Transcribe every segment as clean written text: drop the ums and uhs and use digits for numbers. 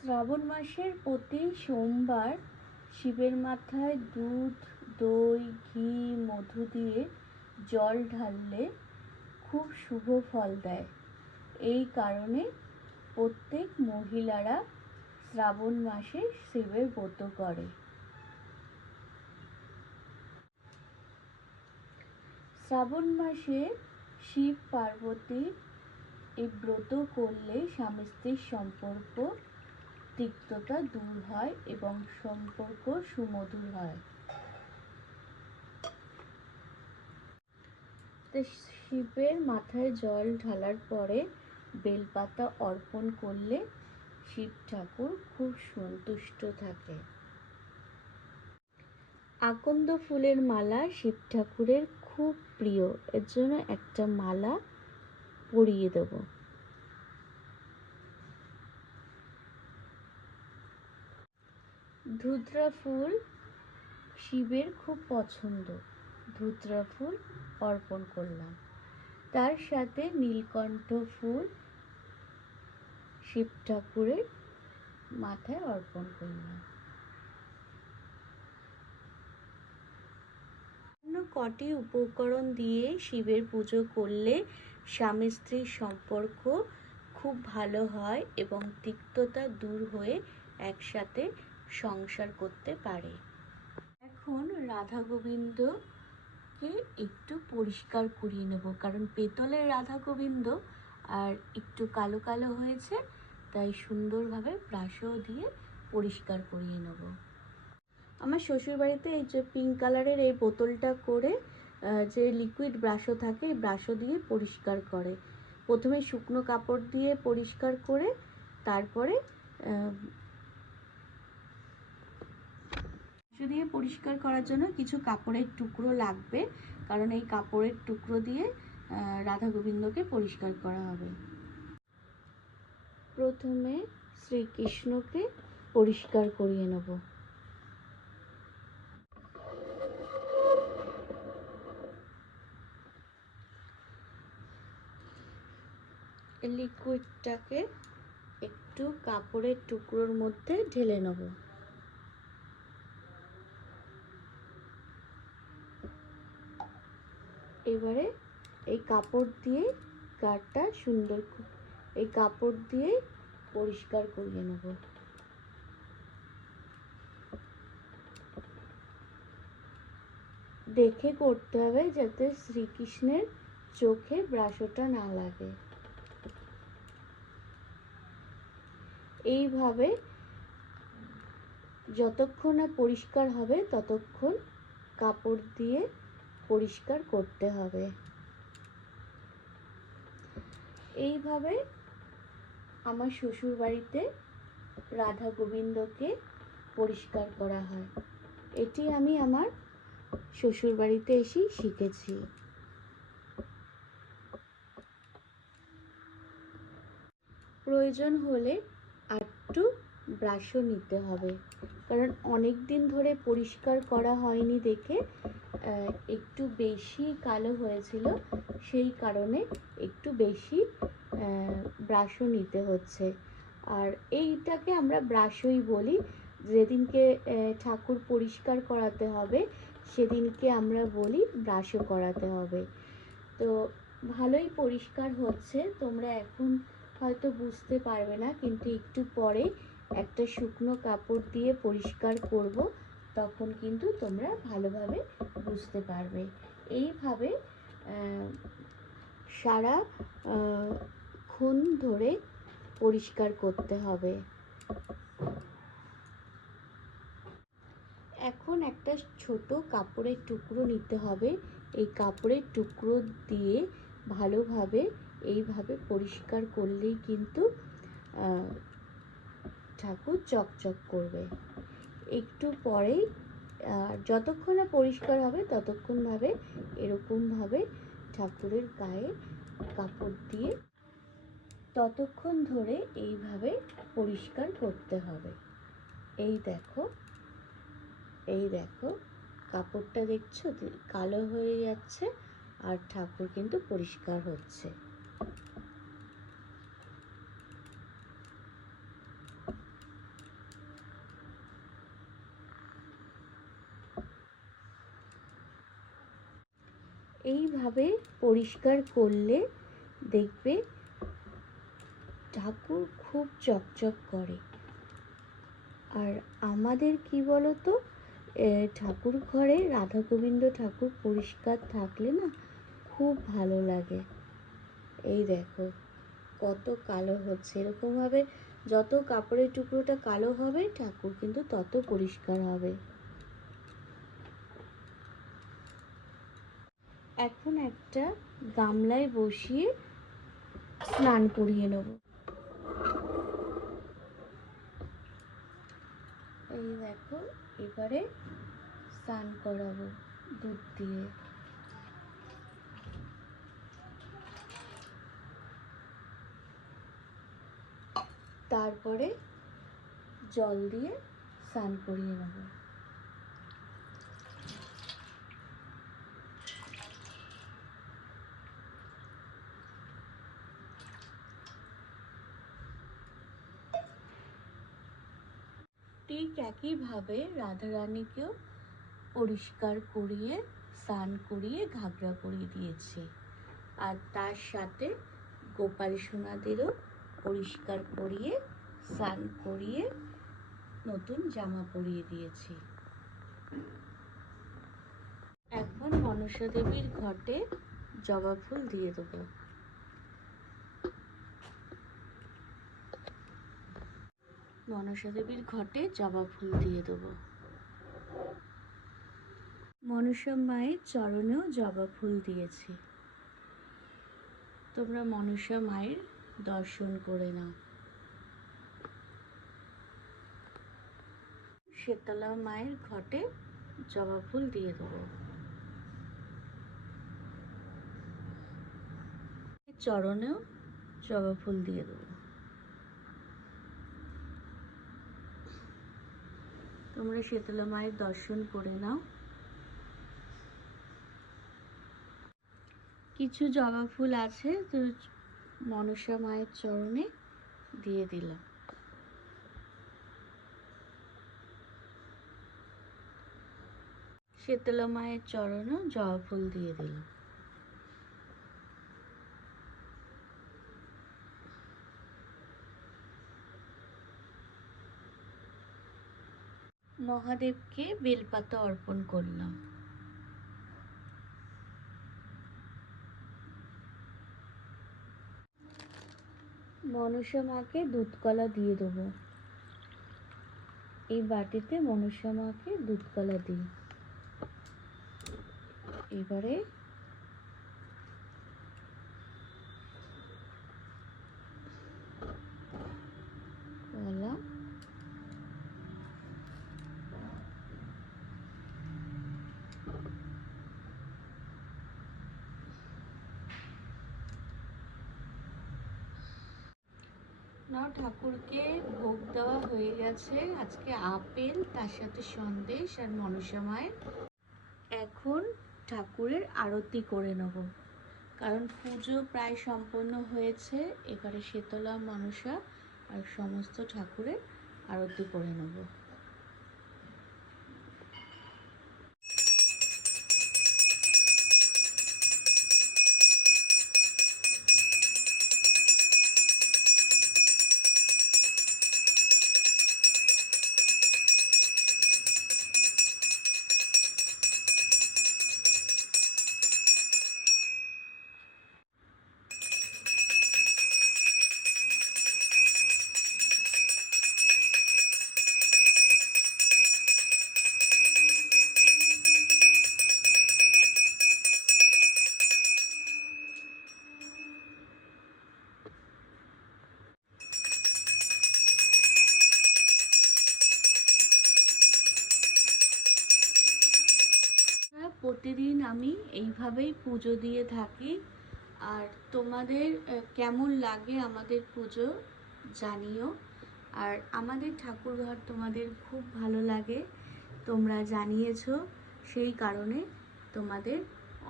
শ্রাবণ মাসের প্রতি সোমবার শিবের মাথায় দুধ, দই, ঘি, মধু দিয়ে জল ঢাললে খুব শুভ ফল দেয়। এই কারণে প্রত্যেক মহিলারা শ্রাবণ মাসে শিবের ব্রত করে। শ্রাবণ মাসে শিব পার্বতী এই ব্রত করলে স্বামী স্ত্রীর সম্পর্ক তিক্ততা দূর হয় এবং সম্পর্ক সুমধুর হয়। শিবের মাথায় জল ঢালার পরে বেলপাতা অর্পণ করলে শিব ঠাকুর খুব সন্তুষ্ট থাকে। আকন্দ ফুলের মালা শিব ঠাকুরের খুব প্রিয়, এর জন্য একটা মালা পরিয়ে দেব। ধুতরা ফুল শিবের খুব পছন্দ, ধুতরা ফুল অর্পণ করলাম। তার সাথে নীলকণ্ঠ ফুল শিব ঠাকুরের মাথায় অর্পণ করলাম। কটি উপকরণ দিয়ে শিবের পুজো করলে স্বামী স্ত্রীর সম্পর্ক খুব ভালো হয় এবং তিক্ততা দূর হয়ে একসাথে সংসার করতে পারে। এখন রাধা গোবিন্দকে একটু পরিষ্কার করিয়ে নেব, কারণ পেতলের রাধা গোবিন্দ আর একটু কালো কালো হয়েছে, তাই সুন্দরভাবে ব্রাশও দিয়ে পরিষ্কার করিয়ে নেব। আমার শ্বশুরবাড়িতে এই যে পিঙ্ক কালারের এই বোতলটা করে যে লিকুইড ব্রাশও থাকে, এই ব্রাশও দিয়ে পরিষ্কার করে। প্রথমে শুকনো কাপড় দিয়ে পরিষ্কার করে তারপরে দিয়ে পরিষ্কার করার জন্য কিছু কাপড়ের টুকরো লাগবে, কারণ এই কাপড়ের টুকরো দিয়ে রাধা গোবিন্দকে পরিষ্কার করা হবে। প্রথমে শ্রীকৃষ্ণকে পরিষ্কার করিয়ে নেব। লিকুইডটাকে একটু কাপড়ের টুকরোর মধ্যে ঢেলে নেব। এবারে এই কাপড় দিয়ে গাটা সুন্দর এই কাপড় দিয়ে পরিষ্কার করিয়ে নেব। দেখে করতে হবে যাতে শ্রীকৃষ্ণের চোখে ব্রাশটা না লাগে। এইভাবে যতক্ষণ না পরিষ্কার হবে ততক্ষণ কাপড় দিয়ে পরিষ্কার করতে হবে। এইভাবে আমার শ্বশুর বাড়িতে রাধা গোবিন্দকে পরিষ্কার করা হয়। এটি আমি আমার শ্বশুর বাড়িতে এসেই শিখেছি। প্রয়োজন হলে একটু ব্রাশও নিতে হবে, কারণ অনেক দিন ধরে পরিষ্কার করা হয়নি দেখে একটু বেশি কালো হয়েছিল, সেই কারণে একটু বেশি ব্রাশও নিতে হচ্ছে। আর এইটাকে আমরা ব্রাশই বলি। যেদিনকে ঠাকুর পরিষ্কার করাতে হবে সেদিনকে আমরা বলি ব্রাশও করাতে হবে। তো ভালোই পরিষ্কার হচ্ছে, তোমরা এখন হয়তো বুঝতে পারবে না, কিন্তু একটু পরে একটা শুকনো কাপড় দিয়ে পরিষ্কার করব, তখন কিন্তু তোমরা ভালোভাবে বুঝতে পারবে। এইভাবে সারা ক্ষণ ধরে পরিষ্কার করতে হবে। এখন একটা ছোট কাপড়ের টুকরো নিতে হবে। এই কাপড়ের টুকরো দিয়ে ভালোভাবে এইভাবে পরিষ্কার করলেই কিন্তু ঠাকুর চকচক করবে। একটু পরেই যতক্ষণ না পরিষ্কার হবে ততক্ষণভাবে এরকমভাবে ঠাকুরের গায়ে কাপড় দিয়ে ততক্ষণ ধরে এইভাবে পরিষ্কার করতে হবে। এই দেখো কাপড়টা দেখছো কালো হয়ে যাচ্ছে, আর ঠাকুর কিন্তু পরিষ্কার হচ্ছে। এইভাবে পরিষ্কার করলে দেখবে ঠাকুর খুব চকচক করে। আর আমাদের কি বলতো, ঠাকুর ঘরে রাধা গোবিন্দ ঠাকুর পরিষ্কার থাকলে না খুব ভালো লাগে। এই দেখো কত কালো হচ্ছে। এরকমভাবে যত কাপড়ের টুকরোটা কালো হবে ঠাকুর কিন্তু তত পরিষ্কার হবে। এখন একটা গামলায় বসিয়ে স্নান করিয়ে নেব। এই দেখো এবারে স্নান করাবো দুধ দিয়ে। তারপরে জল দিয়ে স্নান করিয়ে নেব। ঠিক একইভাবে রাধারানীকেও পরিষ্কার করিয়ে স্নান করিয়ে ঘাগরা পরিয়ে দিয়েছি। আর তার সাথে গোপাল সোনাদেরও পরিষ্কার করিয়ে স্নান করিয়ে নতুন জামা পরিয়ে দিয়েছি। এখন মনসা দেবীর ঘটে জবা ফুল দিয়ে দেবো। মনসা দেবীর ঘটে জবা ফুল দিয়ে দেবো। মনসা মায়ের চরণেও জবা ফুল দিয়েছি। তোমরা মনসা মায়ের দর্শন করে নাও। শীতলা মায়ের ঘটে জবা ফুল দিয়ে দেবো। চরণেও জবা ফুল দিয়ে দেবো। তোমরা শীতলা মায়ের দর্শন করে নাও। কিছু জবা ফুল আছে তো মনসা মায়ের চরণে দিয়ে দিলাম। শীতলা মায়ের চরণেও জবা ফুল দিয়ে দিলাম। মহাদেবকে বেলপাতা অর্পণ করলাম। মনসা মাকে দুধ কলা দিয়ে দেবো। এই বাটিতে মনসা মাকে দুধ কলা দিই। এবারে কলা না, ঠাকুরকে ভোগ দেওয়া হয়ে গেছে। আজকে আপেল, তার সাথে সন্দেশ আর মনসা মায়ের। এখন ঠাকুরের আরতি করে নেব, কারণ পুজো প্রায় সম্পন্ন হয়েছে। এবারে শীতলা মনসা আর সমস্ত ঠাকুরের আরতি করে নেব। প্রতিদিন আমি এইভাবেই পুজো দিয়ে থাকি। আর তোমাদের কেমন লাগে আমাদের পুজো জানিও। আর আমাদের ঠাকুরঘর তোমাদের খুব ভালো লাগে, তোমরা জানিয়েছো, সেই কারণে তোমাদের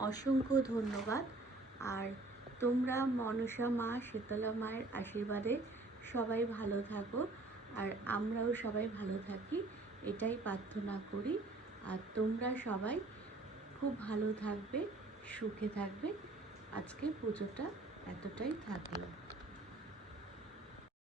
অসংখ্য ধন্যবাদ। আর তোমরা মনসা মা, শীতলা মায়ের আশীর্বাদে সবাই ভালো থাকো, আর আমরাও সবাই ভালো থাকি, এটাই প্রার্থনা করি। আর তোমরা সবাই খুব ভালো থাকবে, সুখে থাকবে। আজকে পুজোটা এতটাই থাকলো।